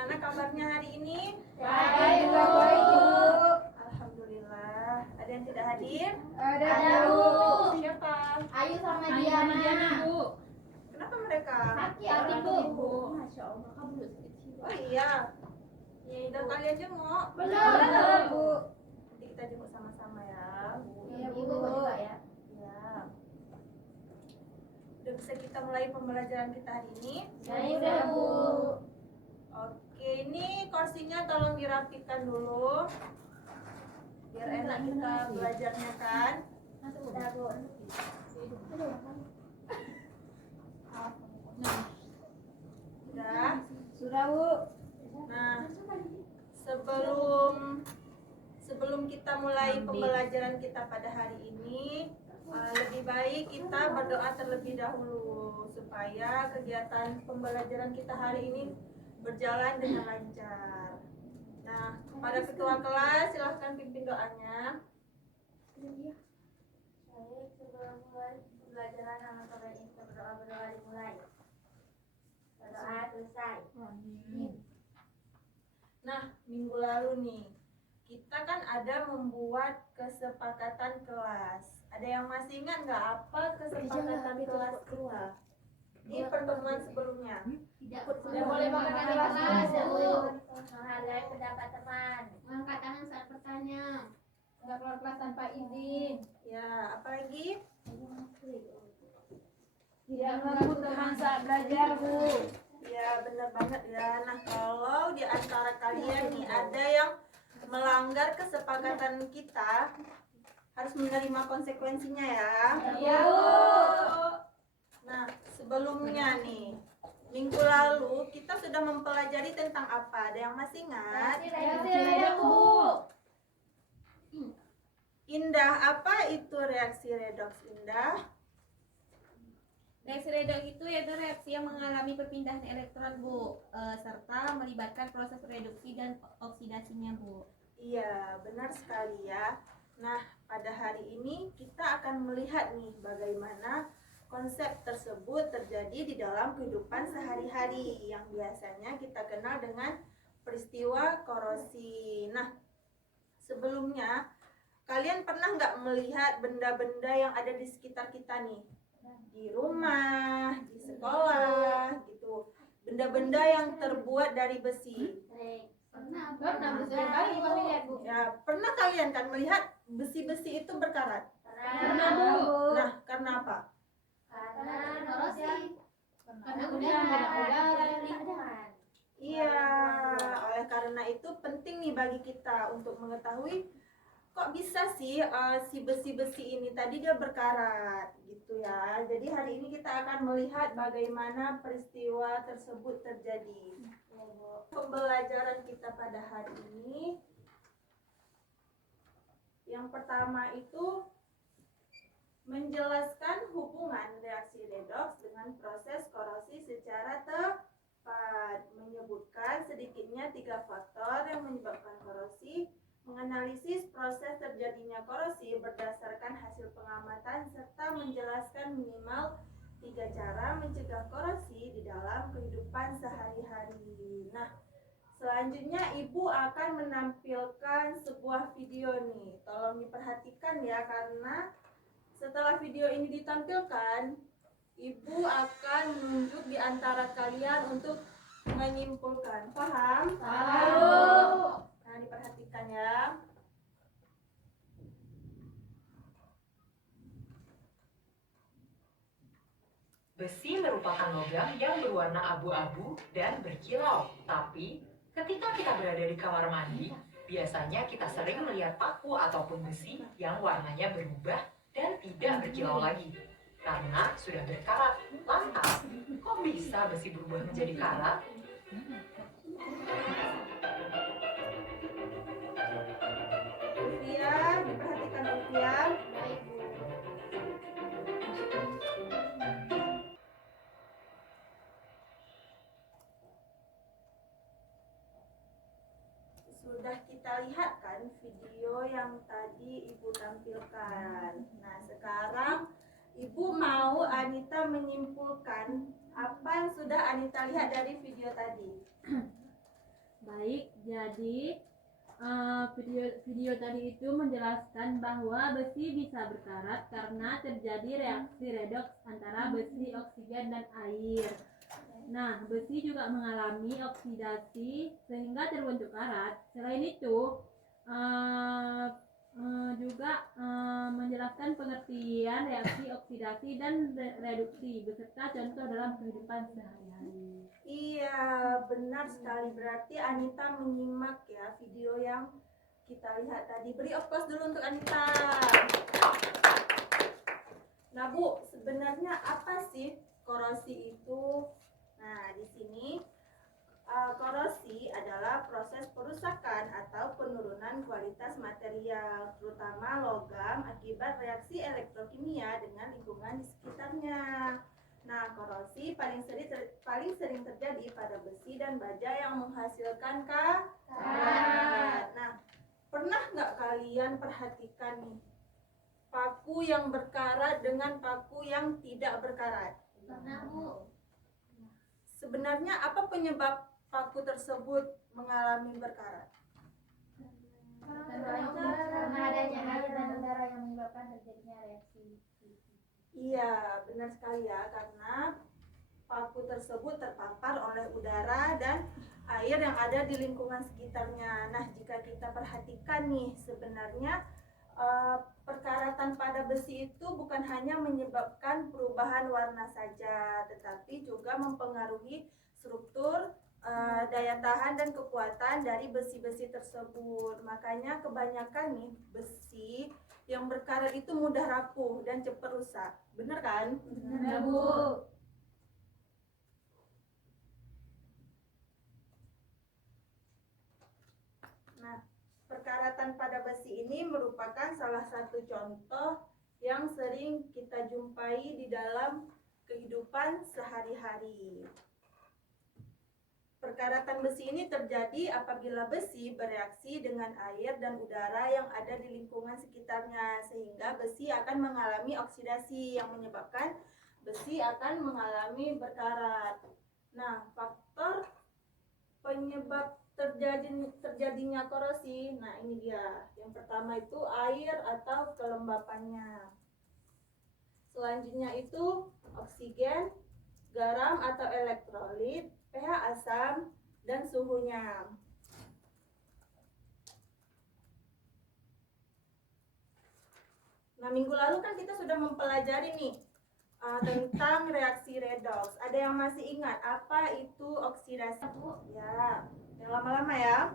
Gimana kabarnya hari ini? Baik, baik, Bu. Alhamdulillah. Ada yang tidak hadir? Ada, Bu. Siapa? Ayu sama Diana. Bu. Kenapa mereka? Sakit, Bu. Masya Allah, kamu belum sakit. Oh iya. Ya, udah kalian jenguk? Belum, Bu. Nanti kita jenguk sama-sama ya. Iya, Bu. Juga ya. Ya. Udah bisa kita mulai pembelajaran kita hari ini? Udah, Bu. Oke, ini kursinya tolong dirapikan dulu. Biar enak kita belajarnya kan. Udah, Bu. Udah. Sudah, Bu. Nah, sebelum kita mulai pembelajaran kita pada hari ini, lebih baik kita berdoa terlebih dahulu supaya kegiatan pembelajaran kita hari ini berjalan dengan lancar. Nah, kepada ketua kelas silahkan pimpin doanya. Baik, sebelum mulai pembelajaran sama kalian ini kita berdoa dimulai. Berdoa selesai. Nah, minggu lalu nih, kita kan ada membuat kesepakatan kelas. Ada yang masih ingat nggak apa kesepakatan kelas kita? Di pertemuan sebelumnya. Tidak boleh makan di kelas, Bu. Menghargai pendapat teman. Angkat tangan saat bertanya. Enggak keluar kelas tanpa izin. Ya, apalagi? Tidak mengganggu teman saat belajar, Bu. Ya, benar banget ya. Nah, kalau di antara kalian nih ada yang melanggar kesepakatan kita, harus menerima konsekuensinya ya. Iya, Bu. Nah, sebelumnya nih, minggu lalu kita sudah mempelajari tentang apa? Ada yang masih ingat? Tidak, Bu. Indah, apa itu reaksi redoks Indah? Reaksi redoks itu yaitu reaksi yang mengalami perpindahan elektron, Bu, serta melibatkan proses reduksi dan oksidasinya, Bu. Iya, benar sekali ya. Nah, pada hari ini kita akan melihat nih bagaimana konsep tersebut terjadi di dalam kehidupan sehari-hari yang biasanya kita kenal dengan peristiwa korosi. Nah, sebelumnya kalian pernah nggak melihat benda-benda yang ada di sekitar kita nih? Di rumah, di sekolah, gitu. Benda-benda yang terbuat dari besi. Pernah besar kali kami lihat, Bu. Ya, pernah kalian kan melihat besi-besi itu berkarat? Pernah, Bu. Nah, karena apa? Karena korosi. Karena udara. Iya, oleh karena itu penting nih bagi kita untuk mengetahui kok bisa sih si besi-besi ini tadi dia berkarat gitu ya. Jadi hari ini kita akan melihat bagaimana peristiwa tersebut terjadi. Pembelajaran kita pada hari ini yang pertama itu menjelaskan hubungan reaksi redoks dengan proses korosi secara tepat, menyebutkan sedikitnya 3 faktor yang menyebabkan korosi, menganalisis proses terjadinya korosi berdasarkan hasil pengamatan, serta menjelaskan minimal 3 cara mencegah korosi di dalam kehidupan sehari-hari. Nah, selanjutnya Ibu akan menampilkan sebuah video nih. Tolong diperhatikan ya, karena setelah video ini ditampilkan, Ibu akan menunjuk di antara kalian untuk menyimpulkan. Paham? Paham. Nah, diperhatikan ya. Besi merupakan logam yang berwarna abu-abu dan berkilau. Tapi, ketika kita berada di kamar mandi, biasanya kita sering melihat paku ataupun besi yang warnanya berubah dan tidak berkilau lagi. Karena sudah berkarat. Lantas, kok bisa besi berubah menjadi karat? Ulfia, diperhatikan Ulfia. Sudah kita lihat kan video yang tadi Ibu tampilkan. Nah, sekarang Ibu mau Anita menyimpulkan apa yang sudah Anita lihat dari video tadi. Baik, jadi video tadi itu menjelaskan bahwa besi bisa berkarat karena terjadi reaksi redoks antara besi, oksigen, dan air. Nah, besi juga mengalami oksidasi sehingga terbentuk karat. Selain itu, juga menjelaskan pengertian reaksi oksidasi dan reduksi beserta contoh dalam kehidupan sehari-hari. Iya, benar sekali. Berarti Anita menyimak ya video yang kita lihat tadi. Beri applause dulu untuk Anita. Nah, Bu, sebenarnya apa sih korosi itu? Nah, di sini korosi adalah proses perusakan atau penurunan kualitas material, terutama logam akibat reaksi elektrokimia dengan lingkungan di sekitarnya. Nah, korosi paling sering terjadi pada besi dan baja yang menghasilkan karat. Nah, pernah nggak kalian perhatikan nih paku yang berkarat dengan paku yang tidak berkarat? Pernah, Bu. Sebenarnya apa penyebab paku tersebut mengalami berkarat? Karena adanya air dan udara yang menyebabkan terjadinya reaksi. Iya, benar sekali ya, karena paku tersebut terpapar oleh udara dan air yang ada di lingkungan sekitarnya. Nah, jika kita perhatikan nih, sebenarnya perkaratan pada besi itu bukan hanya menyebabkan perubahan warna saja, tetapi juga mempengaruhi struktur, daya tahan dan kekuatan dari besi-besi tersebut. Makanya kebanyakan nih besi yang berkarat itu mudah rapuh dan cepat rusak. Benar kan? Benar, Bu. Nah, perkaratan pada besi ini merupakan salah satu contoh yang sering kita jumpai di dalam kehidupan sehari-hari. Perkaratan besi ini terjadi apabila besi bereaksi dengan air dan udara yang ada di lingkungan sekitarnya, sehingga besi akan mengalami oksidasi yang menyebabkan besi akan mengalami berkarat. Nah, faktor penyebab terjadinya korosi, nah ini dia. Yang pertama itu air atau kelembapannya. Selanjutnya itu oksigen, garam atau elektrolit, pH asam, dan suhunya. Nah, minggu lalu kan kita sudah mempelajari nih tentang reaksi redoks. Ada yang masih ingat apa itu oksidasi? Ya, yang lama-lama ya.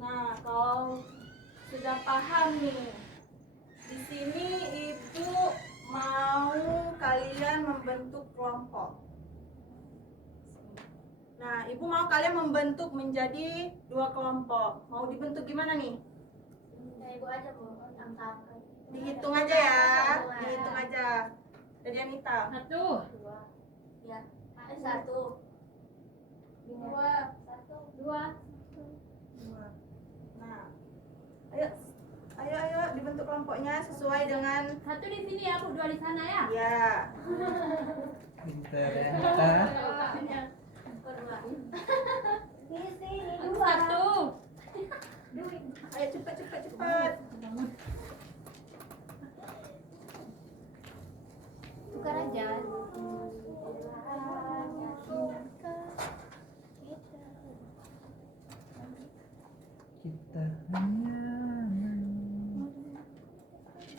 Nah, kalau sudah paham nih, di sini Ibu mau kalian membentuk kelompok. Nah, Ibu mau kalian membentuk menjadi 2 kelompok. Mau dibentuk gimana nih? Ibu aja, Bu. Angkat. Dihitung aja ya. Dihitung aja. Jadi Anita. 1, 2. Ya. 1. 2, 2. Nah, ayo dibentuk kelompoknya sesuai dengan 1 di sini ya, Bu, 2 di sana ya. ya. Pinter ya kita. Ini 1. Ayo cepat. Tukar aja. Kita hanya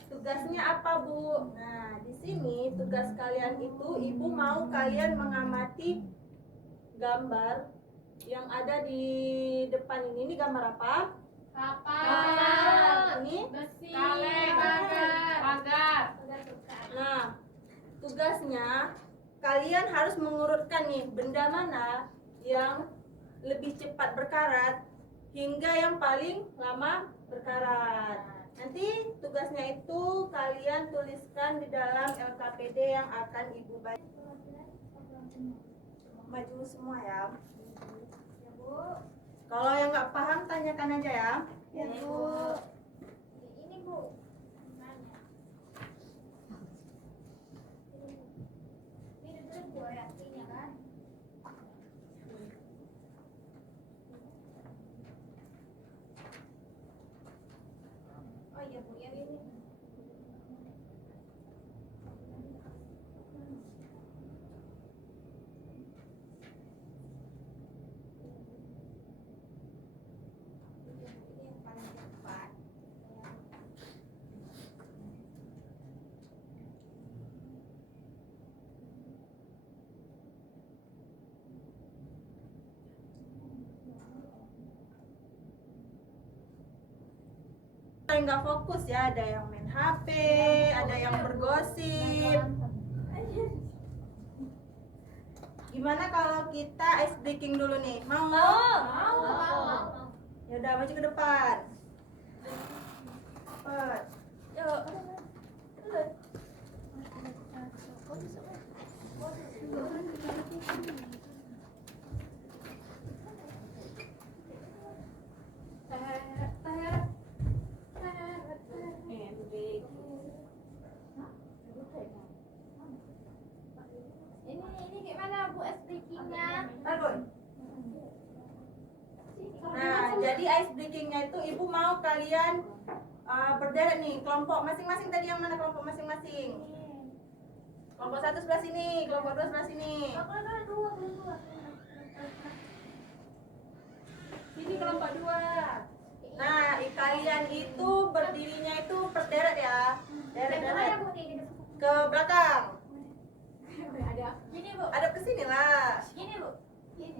Tugasnya apa, Bu? Nah, di sini tugas kalian itu Ibu mau kalian mengamati gambar yang ada di depan ini. Ini gambar apa? Kapal. Ini. Besi. Pagar. Nah, tugasnya kalian harus mengurutkan nih benda mana yang lebih cepat berkarat hingga yang paling lama berkarat. Nanti tugasnya itu kalian tuliskan di dalam LKPD yang akan Ibu baca. Maju semua ya. Ya, Bu. Kalau yang nggak paham tanyakan aja ya. Ya, Bu. Ini, Bu. Nanya. Ini dulu, Bu, reaksinya kan. nggak fokus ya, ada yang main HP, ada yang bergosip. Gimana kalau kita ice breaking dulu nih? Mau? Ya udah, maju ke depan. Cepet. Ini gimana Bu es breakingnya? Bangun. Nah, jadi ice breakingnya itu ibu mau kalian berderet nih, kelompok masing-masing. Tadi yang mana kelompok masing-masing? Kelompok 1 sebelah sini, kelompok 2 sebelah sini. Sini kelompok 2. Nah, kalian itu berdirinya itu berderet ya. Deret-deret ke belakang. Gini Bu. Hadap ke sini lah. Gini Bu.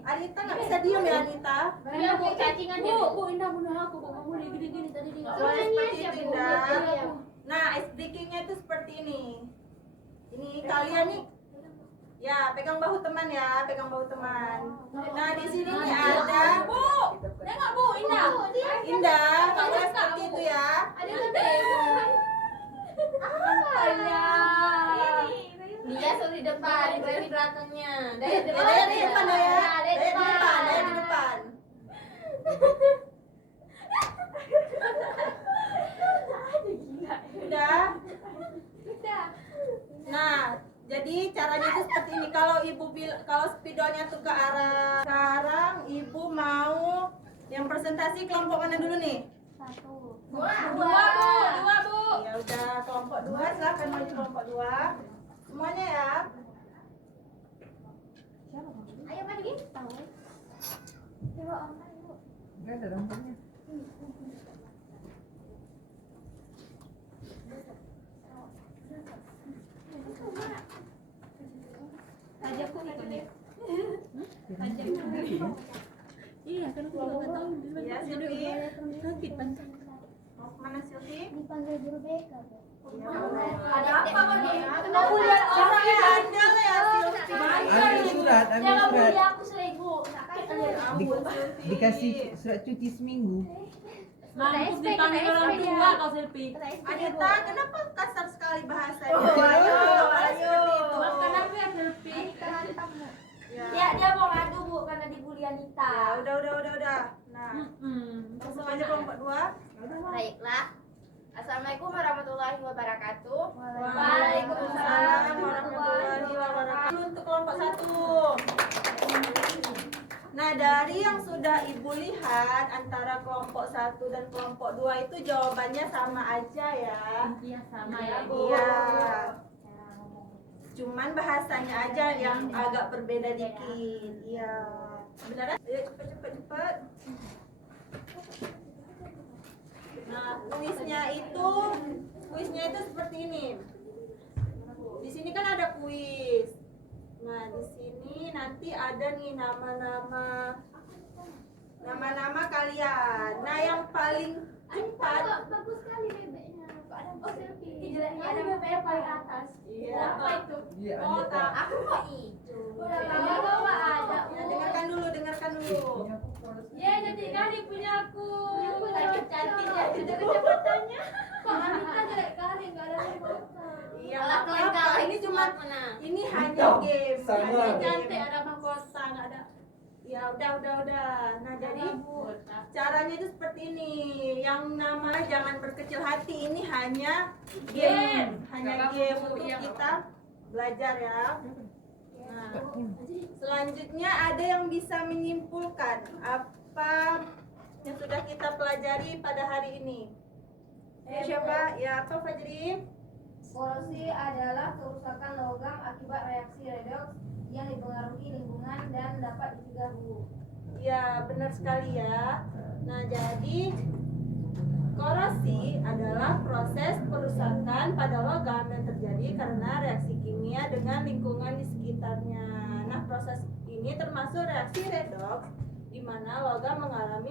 Anita nggak bisa diem ya Anita. Iya Bu, cacingan dia. Bu, Indah bunda aku kok kamu gini-gini tadi dia. Oh, seperti itu Indah. Nah, ice breakingnya itu seperti ini. Ini kalian nih, ya pegang bahu teman ya, pegang bahu teman. Nah di sini nih ada Bu, Tengok Bu, Indah. Indah, kamu seperti itu ya. Ada lebih. Dia suruh di depan, gue di belakangnya. Dari Ya, Daya di depan ya, Daya di depan, Daya di depan. Udah. Nah, jadi caranya itu seperti ini. Kalau kalau spidolnya tuh ke arah sekarang, ibu mau yang presentasi kelompok mana dulu nih? Dua Bu. Ya udah, kelompok 2 silahkan maju kelompok 2. Semuanya ya. Ayo mandi. Coba Om. Nggak ada rambutnya. Ajakku ikut nih. Iya, kan aku juga nggak tahu. Ya, Silvi. Sakit pantat. Mau kemana Silvi? Dipanggil guru BK. Ada apa kok nih? Kenapa lihat orang yang bandel ya Silvi? Ambil surat, ambil surat. Aku seribu. Dikasih surat cuti seminggu. Mampus dipanggil orang tua kau Silvi. Anita, kenapa kasar sekali bahasanya? Oh, ayo, ayo. Kenapa ya Silvi? Dia mau ngadu Bu karena dibully Anita. Ya, udah. Nah, langsung aja kelompok 2. Baiklah. Assalamualaikum warahmatullahi wabarakatuh. Waalaikumsalam warahmatullahi wabarakatuh. Untuk kelompok 1. Nah, dari yang sudah Ibu lihat antara kelompok 1 dan kelompok 2 itu jawabannya sama aja ya. Iya sama ya Bu. Iya. Cuman bahasanya aja yang agak berbeda dikit. Iya. Beneran? Ayo cepet. Nah, kuisnya itu seperti ini. Di sini kan ada kuis. Nah, di sini nanti ada nih nama-nama kalian. Nah, yang paling cepat. Bagus sekali bebeknya. Kok ada selfie? Ada bebek yang paling atas. Iya. Apa itu? Iya, Oh, Anita. tak. Aku kok itu. Udah tahu ada. Ya, dengarkan dulu. Ini aku polos. Ya jadi kali punya aku. Cantik ya. Ada kecepatannya. Kok Anita jelek kali nggak ada mahkota. Iya, Alah, nggak kalian apa-apa. kalah, Ini cuma menang. ini hanya Hitam, game. sama. Hanya game. Cantik ada mahkota nggak ada. Ya udah. Nah, jadi caranya itu seperti ini. Yang nama jangan berkecil hati. Ini hanya game. Hanya game untuk kita belajar ya. Nah, selanjutnya ada yang bisa menyimpulkan apa yang sudah kita pelajari pada hari ini. Siapa? Ya, apa Fajri? Korosi adalah kerusakan logam akibat reaksi redoks yang dipengaruhi lingkungan dan dapat dicegah Bu. Ya, benar sekali ya. Nah, jadi korosi adalah proses perusakan pada logam yang terjadi karena reaksi kimia dengan lingkungan di sekitarnya. Nah, proses ini termasuk reaksi redoks di mana logam mengalami